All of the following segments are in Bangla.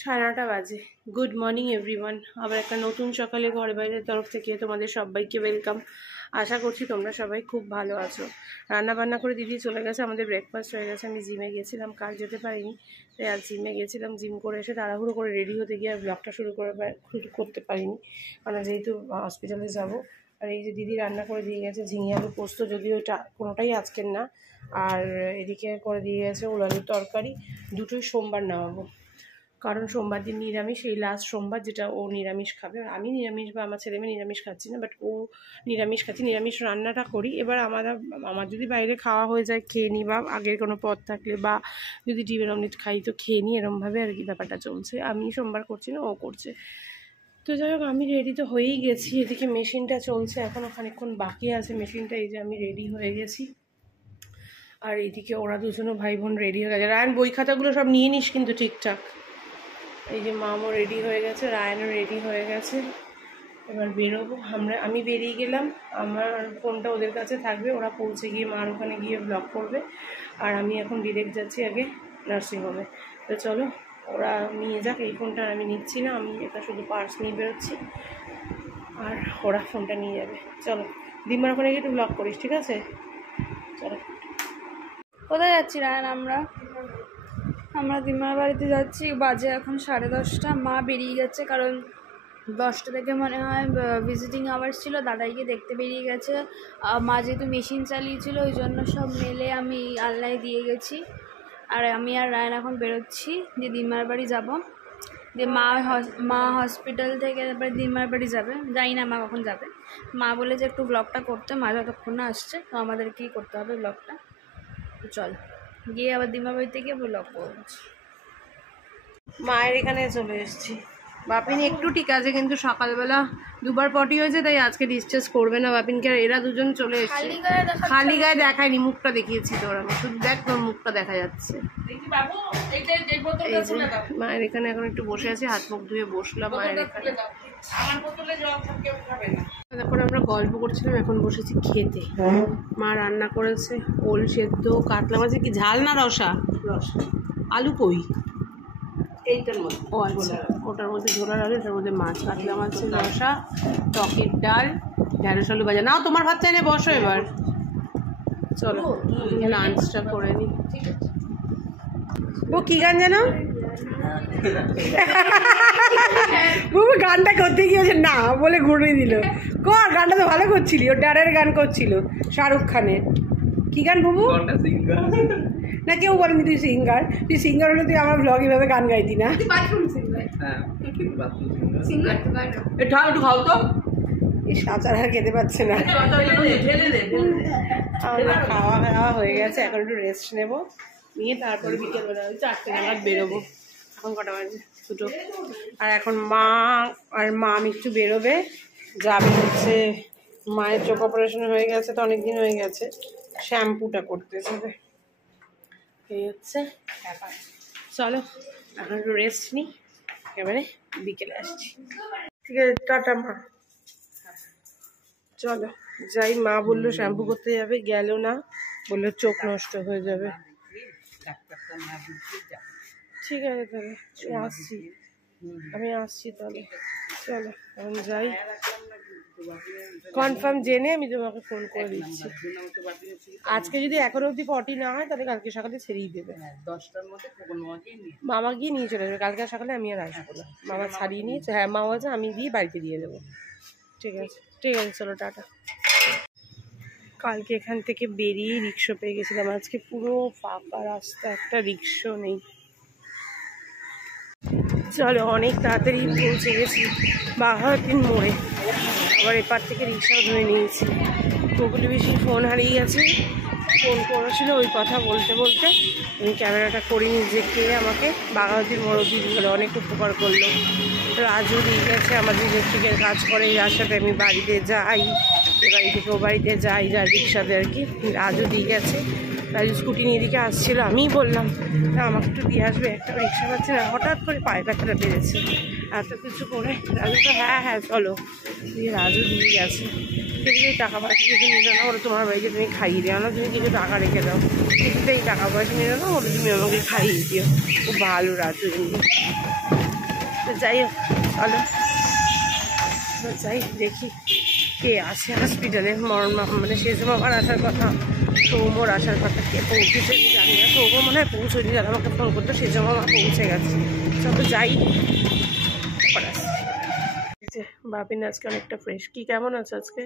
9:30 বাজে। Good morning everyone. আবার একটা নতুন সকালে ঘরে বাইরের তরফ থেকে তোমাদের সবাইকে ওয়েলকাম। আশা করছি তোমরা সবাই খুব ভালো আছো। রান্না বান্না করে দিদি চলে গেছে, আমাদের ব্রেকফাস্ট হয়ে গেছে। আমি জিমে গেছিলাম, কাল যেতে পারিনি, তাই আজ জিমে গেছিলাম। জিম করে এসে তাড়াহুড়ো করে রেডি হতে গিয়ে আর ব্লগটা শুরু করতে পারিনি, কারণ যেহেতু হসপিটালে যাব। আর এই যে দিদি রান্না করে দিয়ে গেছে ঝিঙে আলু পোস্ত, যদিও এটা কোনোটাই আজকের না। আর এদিকে করে দিয়ে গেছে ওল আলুর তরকারি। দুটোই সোমবার নামাবো, কারণ সোমবার দিন নিরামিষ, এই লাস্ট সোমবার যেটা ও নিরামিষ খাবে। আমি নিরামিষ বা আমার ছেলেমেয়ে নিরামিষ খাচ্ছি না, বাট ও নিরামিষ খাচ্ছি। নিরামিষ রান্নাটা করি। এবার আমার যদি বাইরে খাওয়া হয়ে যায় খেয়ে নিই, বা আগের কোনো পদ থাকলে বা যদি ডিমের অমলেট খাই তো খেয়ে নিই, এরমভাবে আর কি ব্যাপারটা চলছে। আমি সোমবার করছি না, ও করছে। তো যাই হোক, আমি রেডি তো হয়েই গেছি। এদিকে মেশিনটা চলছে, এখনও খানিকক্ষণ বাকি আছে মেশিনটা। এই যে আমি রেডি হয়ে গেছি, আর এইদিকে ওরা দুজনও ভাই বোন রেডি হয়ে গেছে। রায়ন বই খাতাগুলো সব নিয়ে নিস কিন্তু ঠিকঠাক। এই যে মামও রেডি হয়ে গেছে, রায়নও রেডি হয়ে গেছে। এবার বেরোবো আমি বেরিয়ে গেলাম। আমার ফোনটা ওদের কাছে থাকবে, ওরা পৌঁছে গিয়ে মার ওখানে গিয়ে ব্লগ করবে। আর আমি এখন ডিরেক্ট যাচ্ছি আগে নার্সিংহোমে। তো চলো, ওরা নিয়ে যাক। এই ফোনটা আমি নিচ্ছি না, আমি এটা শুধু পার্স নিয়ে বেরোচ্ছি, আর ওরা ফোনটা নিয়ে যাবে। চলো, দিমার ওখানে গিয়ে একটু ব্লগ করিস, ঠিক আছে? চলো। কোথায় যাচ্ছি রায়ন? আমরা দিমার বাড়িতে যাচ্ছি। বাজে এখন 10:30। মা বেরিয়ে গেছে, কারণ 10টা থেকে মনে হয় ভিজিটিং আওয়ার্স ছিল, দাদাইকে দেখতে বেরিয়ে গেছে। মা যেহেতু মেশিন চালিয়েছিল, ওই জন্য সব মেলে আমি আলনায় দিয়ে গেছি। আর আমি আর রায়ন এখন বেরোচ্ছি, দিয়ে দিমার বাড়ি যাব। দিয়ে মা হসপিটাল থেকে তারপরে দিমার বাড়ি যাবে। জানি না মা কখন যাবে। মা বলে যে একটু ব্লগটা করতে, মা যতক্ষণ না আসছে তো আমাদেরকেই করতে হবে ব্লগটা। চল গিয়ে আবার দিমার বাড়িতে গিয়ে ব্লগ করবো। মায়ের এখানে চলে এসেছি। বাপিন একটু ঠিক আছে, কিন্তু সকালবেলা দুবার পটি হয়েছে, তাই আজকে ডিসচার্জ করবে না বাপিনকে। আর এরা দুজন চলে এসেছে। খালি গায়ে দেখায়নি, মুখটা দেখিয়েছি তোর। আমি শুধু দেখ, তোর মুখটা দেখা যাচ্ছে। মায়ের এখানে এখন একটু বসে আছি, হাত মুখ ধুয়ে বসলাম মায়ের এখানে। তারপরে আমরা গল্প করছিলাম, এখন বসেছি খেতে। মা রান্না করেছে ওল সেদ্ধ, কাতলা মাছের কি ঝাল না রসা? আলু কই এইটার মধ্যে? ও আচ্ছা, ওটার মধ্যে ঝোলার আলু, এটার মধ্যে মাছ। কাতলা মাছের রসা, টকের ডাল, ঢেঁড়স আলু ভাজা। নাও তোমার ভাত চাইলে বসো এবার। চলো লাঞ্চটা করে নিই। ও কি গান জানো? বুবু গানটা করতে গিয়েছে না বলে ঘুরিয়ে দিল। কর, গানটা তো ভালো করছিলি। ওর ডারের গান করছিল, শাহরুখ খানের। কি গান বুবু? না কেউ বলেনি তুই সিঙ্গার। তুই সিঙ্গার হলে তুই আমার ব্লগ এভাবে গান গাইতি না। একটু খাও তো। এই সাঁচার আর খেতে পাচ্ছে না। খাওয়া খাওয়া হয়ে গেছে, এখন একটু রেস্ট নেবো, নিয়ে তারপরে বিকেলবেলা 4টে নাগাদ বেরোবো। এখন কটা বাজে? 2টো। আর এখন মা আমি একটু বেরোবে, যাবে হচ্ছে মায়ের চোখ অপারেশন হয়ে গেছে তো, অনেকদিন হয়ে গেছে, শ্যাম্পুটা করতে যাবে। এই হচ্ছে ব্যাপার। চলো এখন একটু রেস্ট নিই, একেবারে বিকেলে আসছি। ঠিক আছে, টাটা মা। চলো যাই। মা বললো শ্যাম্পু করতে যাবে, গেল না, বললো চোখ নষ্ট হয়ে যাবে। ঠিক আছে তাহলে আসছি, আমি আসছি তাহলে। চলো এখন যাই, কনফার্ম জেনে আমি তোমাকে ফোন করে দিচ্ছি। আজকে যদি এখন অবধি পটি না হয় তাহলে কালকে সকালে ছেড়েই দেবে। 10টার মধ্যে মামা গিয়ে নিয়ে চলে যাবে। কালকে সকালে আমি আর আসবো না, মামা ছাড়িয়ে নিয়েছে। হ্যাঁ মা বলছে আমি দিয়ে বাড়িতে দিয়ে দেবো। ঠিক আছে ঠিক আছে, চলো টাটা। কালকে এখান থেকে বেরিয়ে রিক্সা পেয়ে গেছিলাম, আজকে পুরো ফাঁকা রাস্তা, একটা রিক্সা নেই। চলো অনেক তাড়াতাড়ি পৌঁছে গেছি বাঘাহাটির মোড়ে। আবার এপার থেকে রিক্সাও ধরে নিয়েছি। গুগলি বেশির ফোন হারিয়ে গেছে, ফোন করেছিল, ওই কথা বলতে বলতে আমি ক্যামেরাটা করিনি। যে কে আমাকে বাঘাহাটির মোড় অব্দি দিল, অনেক উপকার করলো। রাজু দিয়ে গেছে, আমাদের ইলেকট্রিকের কাজ করে, যার সাথে আমি বাড়িতে যাই, বাড়ি থেকে ও বাড়িতে যাই, যার রিক্সাতে আর কি। রাজু দিয়ে গেছে, রাজু স্কুটি নিয়ে দিকে আসছিলো। আমিই বললাম না আমাকে একটু দিয়ে আসবে, একটা রিক্সা পাচ্ছে না। হঠাৎ করে পায়ে ব্যথাটা বেড়েছে, এত কিছু করে রাজু তো হ্যাঁ হ্যাঁ চলো দিয়ে রাজু দিয়ে গেছে। সেদিকে টাকা পয়সা কিছু নিল না, ওরা তোমার বাড়িতে তুমি খাইয়ে দেওয়া না, তুমি কিছু টাকা রেখে দাও। কিছুতেই টাকা পয়সা নিয়ে নেবো, বলে তুমি আমাকে খাইয়ে দিও, খুব ভালো রাত এমনি। তো যাই হোক চলো যাই দেখি কে আসে হসপিটালে। মানে শেষ মামার আসার কথা, সৌমর আসার কথা, কে পৌঁছেছে জানি না। সৌম মনে হয় পৌঁছয়নি, যারা আমাকে ফোন করতো শেষ মামা পৌঁছে গেছে। চলো যাই। বাপিন আজকে অনেকটা ফ্রেশ। কি কেমন আছে আজকে?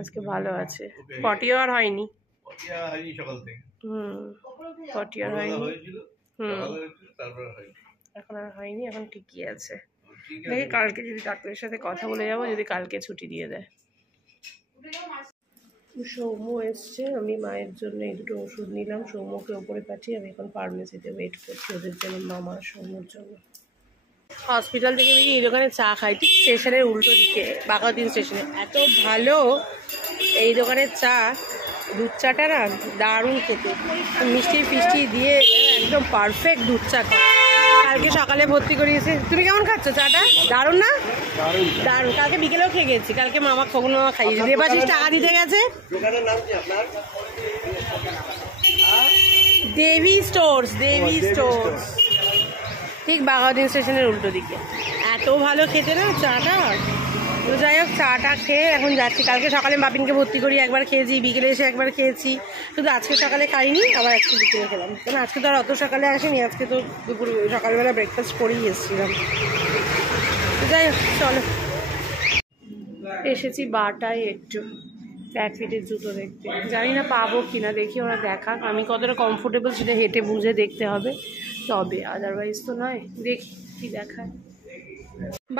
আজকে ভালো আছে। পটিও আর হয়নি। পটি আর হয়নি। এখন আর হয়নি, এখন ঠিকই আছে। দেখি কালকে যদি ডাক্তারের সাথে কথা বলে যাবো, যদি কালকে ছুটি দিয়ে দেয়। সৌম্য এসছে, আমি মায়ের জন্য এই দুটো ওষুধ নিলাম, সৌম্যকে ওপরে পাঠিয়ে আমি এখন ফার্মেসিতে ওয়েট করছি ওদের জন্য, মামা সৌম্যর জন্য। হসপিটাল থেকে বেরিয়ে এই দোকানে চা খাই, ঠিক স্টেশনের উল্টো দিকে, বাঘাদিন স্টেশনে। এত ভালো এই দোকানের চা, দুধ চাটা না দারুণ খেতে, মিষ্টি ফিষ্টি দিয়ে একদম পারফেক্ট দুধ চা। কালকে সকালে ভর্তি করিয়েছে। তুমি কেমন খাচ্ছ চাটা? দারুণ না? দারুণ। কালকে বিকেলেও খেয়ে গেছি, কালকে মামা খগন মামা খাইয়েছে। দেবাশিস টাকা দিতে গেছে। দেবী স্টোর্স, দেবী স্টোর্স, ঠিক বাঘাদিন স্টেশনের উল্টো দিকে। এত ভালো খেতে না চাটা। তো যাই হোক চাটা খেয়ে এখন যাচ্ছি। কালকে সকালে বাপিনকে ভর্তি করি, একবার খেয়েছি, বিকেলে এসে একবার খেয়েছি, শুধু আজকে সকালে খাইনি, আবার আজকে বিকেলে খেলাম। কারণ আজকে তো আর অত সকালে আসেনি, আজকে তো দুপুর সকালবেলা ব্রেকফাস্ট করেই এসেছিলাম। যাই হোক চলো, এসেছি বাটায় একটু ফ্ল্যাট ফিটের জুতো দেখতে। জানি না পাবো কিনা, দেখি ওরা দেখাক। আমি কতটা কমফোর্টেবল সেটা হেঁটে বুঝে দেখতে হবে, তবে আদারওয়াইজ তো নয়। দেখি কি দেখায়।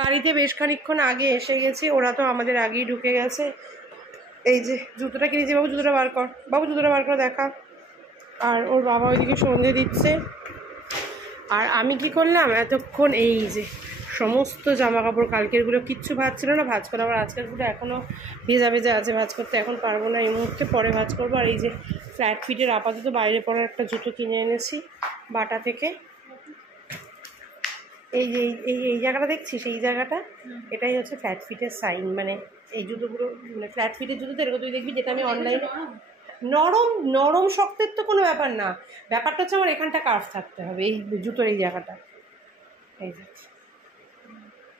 বাড়িতে বেশ খানিকক্ষণ আগে এসে গেছি, ওরা তো আমাদের আগেই ঢুকে গেছে। এই যে জুতোটা কিনেছি, বাবু জুতোটা বার কর, বাবু জুতোটা বার করে দেখা। আর ওর বাবা ওইদিকে সন্ধে দিচ্ছে। আর আমি কি করলাম এতক্ষণ, এই যে সমস্ত জামা কাপড় কালকেরগুলো কিচ্ছু ভাজ ছিল না, ভাজ করে আবার আজকেরগুলো এখনও ভেজা ভেজা আছে, ভাজ করতে এখন পারবো না এই মুহূর্তে, পরে ভাজ করবো। আর এই যে ফ্ল্যাট ফিটের আপাতত বাইরে পড়ার একটা জুতো কিনে এনেছি বাটা থেকে। এই যে এই জায়গাটা দেখছিস, এই জায়গাটা, এটাই হচ্ছে ফ্ল্যাট ফিটের সাইন। মানে এই জুতোগুলো মানে ফ্ল্যাট ফিটের জুতো তো এরকম তুই দেখবি, যেটা আমি অনলাইনে নরম নরম শক্তের তো কোনো ব্যাপার না, ব্যাপারটা হচ্ছে আমার এখানটা কার্ভ থাকতে হবে এই জুতোর এই জায়গাটা। এই যে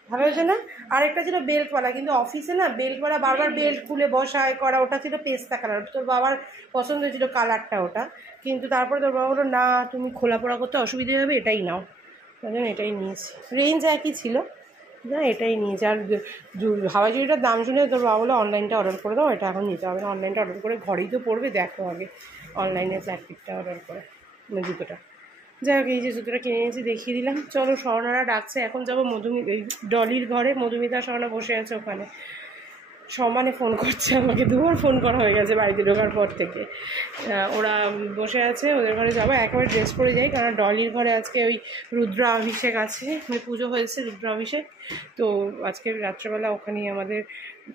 ভালো হয়েছে না? আরেকটা ছিল বেল্টওয়ালা, কিন্তু অফিসে না বেল্টওয়ালা বারবার বেল্ট খুলে বসায় করা, ওটা ছিল পেস্তা কালার, তোর বাবার পছন্দ হয়েছিল কালারটা ওটা, কিন্তু তারপরে তোর বাবা বললো না তুমি খোলা পড়া করতে অসুবিধে হবে, এটাই নাও। তাই জন্য এটাই নিয়েছি, রেঞ্জ একই ছিল না, এটাই নিয়েছি। আর হাওয়াই চুড়িটার দাম শুনে তোর বাবা বলো অনলাইনটা অর্ডার করে দাও, এটা এখন নিতে হবে না, অনলাইনটা অর্ডার করে ঘরেই তো পড়বে, দেখো আগে অনলাইনে ফ্ল্যাট ফিটটা অর্ডার করে, মানে জুতোটা। যাই হোক এই যে জুতোটা কিনে নিয়েছি, দেখিয়ে দিলাম। চলো স্বর্ণারা ডাকছে, এখন যাবো ডলির ঘরে, মধুমিতা স্বর্ণা বসে আছে ওখানে, সমানে ফোন করছে আমাকে, দুবার ফোন করা হয়ে গেছে বাড়িতে ঢোকার পর থেকে। ওরা বসে আছে, ওদের ঘরে যাবো, একেবারে ড্রেস পরে যাই, কারণ ডলির ঘরে আজকে ওই রুদ্র অভিষেক আছে, মানে পুজো হয়েছে রুদ্র অভিষেক, তো আজকে রাত্রেবেলা ওখানেই আমাদের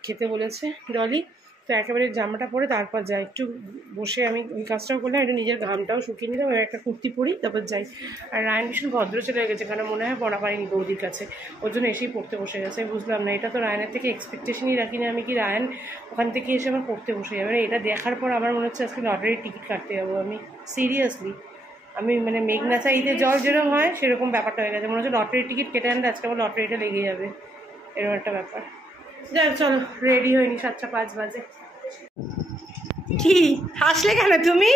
খেতে বলেছে ডলি। তো একেবারে জামাটা পরে তারপর যাই, একটু বসে আমি ওই কাজটাও করলাম, একটু নিজের ঘামটাও শুকিয়ে নিলাম, একটা কুর্তি পরি তারপর যাই। আর রায়ন ভীষণ ভদ্র চলে গেছে, কারণ মনে হয় পড়া পারিনি বৌদির কাছে, ওর জন্য এসেই পড়তে বসে গেছে। বুঝলাম না, এটা তো রায়নের থেকে এক্সপেকটেশনই রাখিনি আমি, কি রায়ন ওখান থেকে এসে আমার পড়তে বসে যাবে। এটা দেখার পর আমার মনে হচ্ছে আজকে লটারির টিকিট কাটতে যাবো আমি, সিরিয়াসলি। আমি মানে মেঘনা চাইতে জল যেরকম হয় সেরকম ব্যাপারটা হয়ে গেছে, মনে হচ্ছে লটারির টিকিট কেটে আনতে আজকে আমার লটারিটা লেগে যাবে, এরকম একটা ব্যাপার। যাক চলো, রেডি হয়নি, 7:05 বাজে। কি হাসলে কেন তুমি?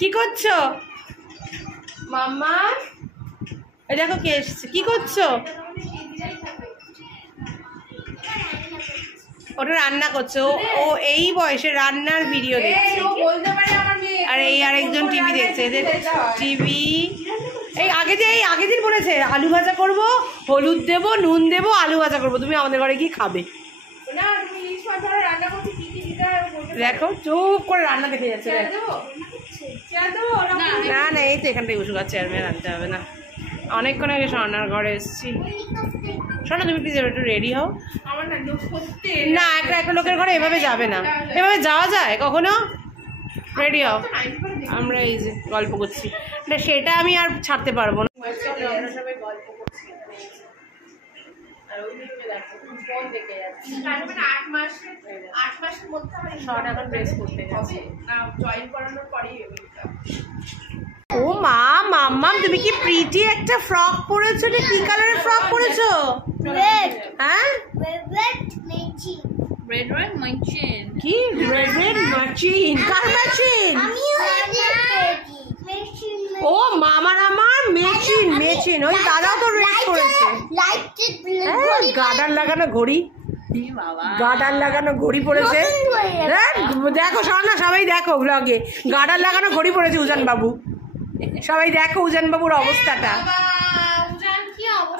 কি করছো মাম্মা? এই দেখো কে এসছে, কি করছো? ওটা রান্না করছো, ও এই বয়সে রান্নার ভিডিও দেখছে। আর এই আরেকজন টিভি দেখছে, এদের টিভি। এই আগের দিন বলেছে আলু ভাজা করবো, হলুদ দেবো, নুন দেবো, আলু ভাজা করবো, তুমি আমাদের ঘরে কি খাবে? দেখো চুপ করে রান্না দেখে যাচ্ছে। না না এই তো এখানটায় উঁচু গাছ, চেয়ারম্যান আনতে হবে না। অনেকক্ষণ আগে স্বর্ণার ঘরে এসেছি। শোনো তুমি প্লিজ একটু রেডি হও। না একটা লোকের ঘরে এভাবে যাবে না, এভাবে যাওয়া যায় কখনো? রেডি হও, আমরা এই যে গল্প করছি, সেটা আমি আর ছাড়তে পারবো না। আমরা সবাই গল্প করছি, আর ওই দিকে দেখো ফোন দেখে যাচ্ছে। 8 মাসের মধ্যে শর্ট এখন ড্রেস করতে গেছে না, জয়েন করানোর পরেই ওইটা। ও মা, মাম্মাম তুমি কি প্রিটি একটা ফ্রক পরেছো? এটা কি কালারের ফ্রক পরেছো? রেড। হ্যাঁ, রেড মেচি। রেড রেড মাইচিন। কি রেড রেড মাচিন? কার মাচিন? আমিও মেচিন। ও মামার আমার মেচিন, মেচিন। ওই দাদাও তো রেড করেছে। লাইটেড হ্যাঁ, গার্ডার লাগানো ঘড়ি, গার্ডার লাগানো ঘড়ি পরেছে। দেখো শোনা, সবাই দেখো ব্লগে গার্ডার লাগানো ঘড়ি পরেছে উজান বাবু। সবাই দেখো উজান বাবুর অবস্থাটা।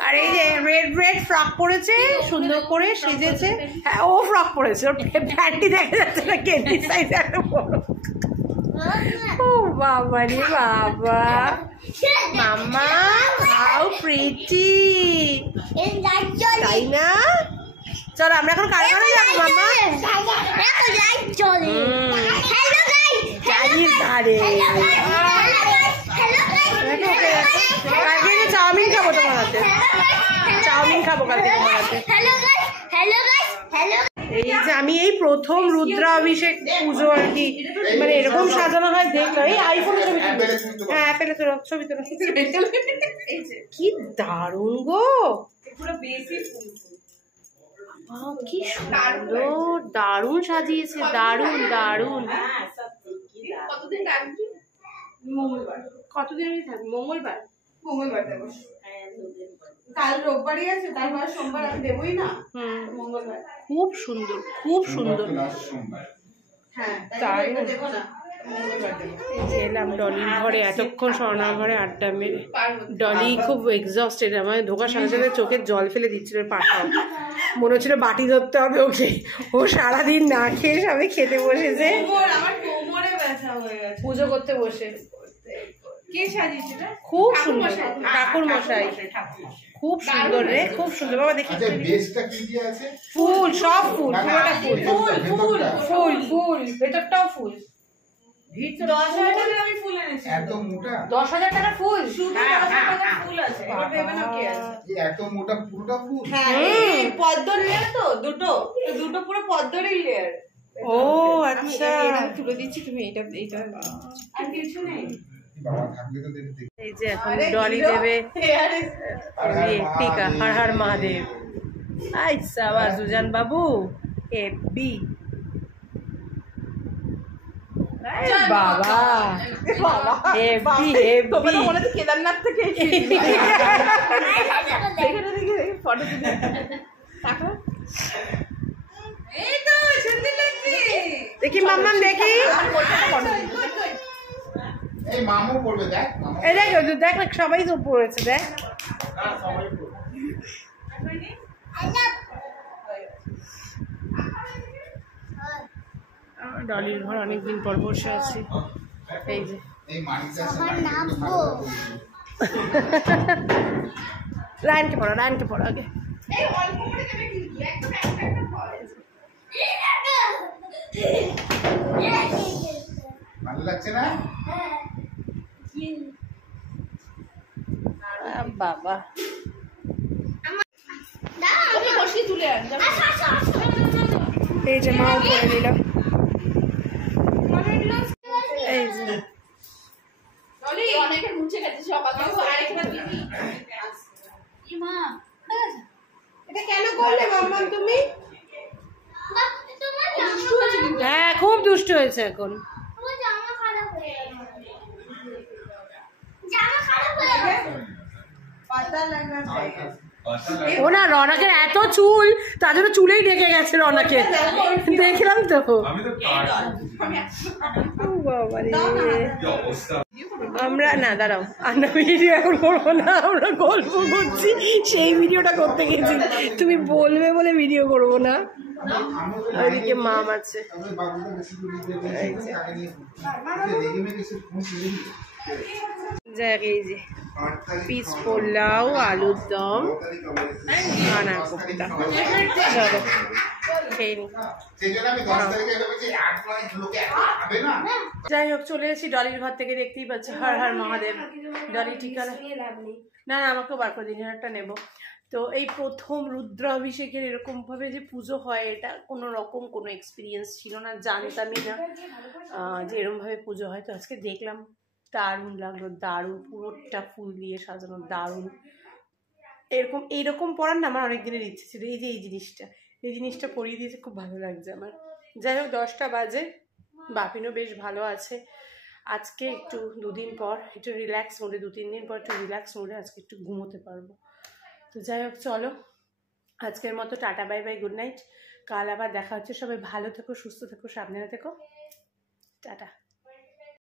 আর এই যে রেড রেড ফ্রক পরেছে, সুন্দর করে সেজেছে। হ্যাঁ, ও ফ্রক পরেছে, ওর প্যান্টি দেখা যাচ্ছে না, কেন্টি সাইজ এত বড়। ও বাবা রে বাবা, মাম্মা হাউ প্রিটি, তাই না? চলো আমরা এখন কারখানায় যাবো মাম্মা। চাউমিন খাবো তোমার হাতে, চাউমিন খাবো কালকে তোমার হাতে। এই যে আমি এই প্রথম রুদ্রা অভিষেক পুজো আর কি মানে এরকম সাজানো হয় দেখো। এই আইফোনে ছবি তুলো, হ্যাঁ অ্যাপেলে তোলো ছবি তোলো। কি দারুণ গো, কি সুন্দর, দারুণ সাজিয়েছে, দারুণ দারুণ। কতদিন থাকবে? মঙ্গলবার, মঙ্গলবার দেবো। কাল রোববারই আছে, তারপর সোমবার আমি দেবই না। মঙ্গলবার। খুব সুন্দর, খুব সুন্দর। তাই এলাম ডলির ঘরে, এতক্ষণ স্বর্ণার ঘরে আড্ডা মেরে। ডলি খুব এক্সস্টেড, আমার ঢোকার সাথে সাথে চোখের জল ফেলে দিচ্ছিল পাঠাও, মনে হচ্ছিল বাটি ধরতে হবে ওকে। ও সারাদিন না খেয়ে সবে খেতে বসেছে, পুজো করতে বসে। খুব সুন্দর, ঠাকুর মশাই খুব সুন্দর রে, খুব সুন্দর। বাবা দেখি ফুল, সব ফুল, পুরোটা ফুল, ফুল ফুল ফুল ফুল, ভেতরটাও ফুল। 10,000 টাকার আমি ফুল এনেছি। এত মোটা? 10,000 টাকার ফুল? শুধু 10,000 টাকার ফুল আছে। এবার ভেবে নাও কি আছে। এত মোটা পুরোটা ফুল? হ্যাঁ, এই পদ্ম লেয়ার তো দুটো, দুটো পুরো পদ্মরই লেয়ার। ও আচ্ছা, এটা তুলে দিচ্ছি, তুমি এটা এইটা আর কিছু নেই। এই যে এখন ডলি দেবে টিকা। হর হর মহাদেব। আচ্ছা আবার সুজান বাবু এবি বাবা, হেভি হেভি। মনে হচ্ছে কেদারনাথ থেকে ফটো দেখি মাম্মাম, দেখি এই মামু পড়বে, দেখ এই দেখ, দেখ না সবাই তো পড়েছে, দেখ ডলির ঘর অনেকদিন পর বসে আছি। এই যে রায়নকে পড়ো, রায়নকে পড়ো আগে। ভালো লাগছে না বাবা? এই যে মাও করে দিলাম। এই যে এটা কেন করলে মাম্মাম তুমি? হ্যাঁ খুব দুষ্ট হয়েছে এখন। ও না, রনাকের এত চুল, তার জন্য চুলেই ঢেকে গেছে রনাকে, দেখলাম তো। আমরা না দাঁড়াও, আমরা ভিডিও এখন করবো না, আমরা গল্প করছি, সেই ভিডিওটা করতে গেছি। তুমি বলবে বলে ভিডিও করবো না। ওইদিকে মাম আছে। যাক এই যে পিস পোলাও, আলুর দম, আনার কোপ্তা। চলো খেয়ে নি। যাই হোক, চলে এসেছি ডলির ঘর থেকে, দেখতেই পাচ্ছি। হর হর মহাদেব। ডলি টিকা না না, আমাকেও বার করে দিন, একটা নেবো। তো এই প্রথম রুদ্রাভিষেকের এরকমভাবে যে পুজো হয়, এটা কোনো রকম কোনো এক্সপিরিয়েন্স ছিল না, জানতামই না যে এরকমভাবে পুজো হয়। তো আজকে দেখলাম, দারুণ লাগলো, দারুণ, পুরোটা ফুল দিয়ে সাজানো, দারুণ। এইরকম পরার না আমার অনেক দিনের ইচ্ছে ছিল। এই জিনিসটা পরিয়ে দিয়েছে, খুব ভালো লাগছে আমার। যাই হোক, 10টা বাজে, বাপিনও বেশ ভালো আছে। আজকে একটু দুদিন পর একটু রিল্যাক্স মোডে, 2-3 দিন পর একটু রিল্যাক্স মোডে আজকে একটু ঘুমোতে পারবো। তো যাই হোক, চলো আজকের মতো tata, bye bye, good night. কাল আবার দেখা হচ্ছে। সবাই ভালো থেকো, সুস্থ থেকো, সাবধানে থেকো, টাটা।